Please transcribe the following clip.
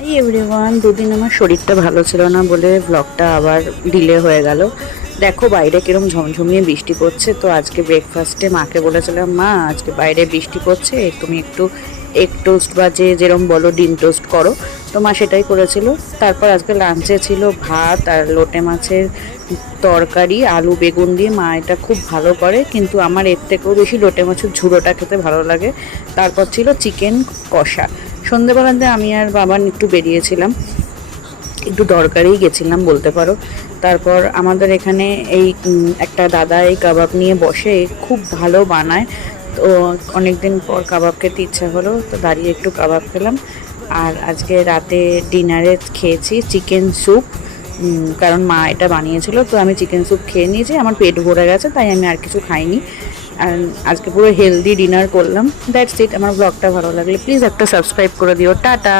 Hi everyone, দুদিন আমার শরীরটা ভালো ছিল না বলে ব্লগটা আবার ডিলে হয়ে গেল। দেখো বাইরে কিরম ঝমঝমিয়ে বৃষ্টি পড়ছে। তো আজকে ব্রেকফাস্টে মাকে বলেছিলাম, মা আজকে বাইরে বৃষ্টি পড়ছে, তুমি একটু এগ টোস্ট বা যেরম বলো ডিম টোস্ট করো। তো মা সেটাই করেছিল। তারপর আজকে লাঞ্চে ছিল ভাত আর লোটে মাছের তরকারি, আলু বেগুন দিয়ে। মা এটা খুব ভালো করে, কিন্তু আমার এর থেকেও বেশি লোটে মাছের ঝুড়োটা খেতে ভালো লাগে। তারপর ছিল চিকেন কষা। সন্ধেবেলাতে আমি আর বাবা একটু বেরিয়েছিলাম, একটু দরকারেই গেছিলাম বলতে পারো। তারপর আমাদের এখানে এই একটা দাদা এই কাবাব নিয়ে বসে, খুব ভালো বানায়। তো অনেক দিন পর কাবাব খেতে ইচ্ছা হলো, তো দাঁড়িয়ে একটু কাবাব খেলাম। আর আজকে রাতে ডিনারে খেয়েছি চিকেন স্যুপ, কারণ মা এটা বানিয়েছিল। তো আমি চিকেন স্যুপ খেয়ে নিয়েছি, আমার পেট ভরে গেছে, তাই আমি আর কিছু খাইনি। আর আজকে পুরো হেলদি ডিনার করলাম। That's it. আমার ব্লগটা ভালো লাগলে প্লিজ একটা সাবস্ক্রাইব করে দিও। টাটা।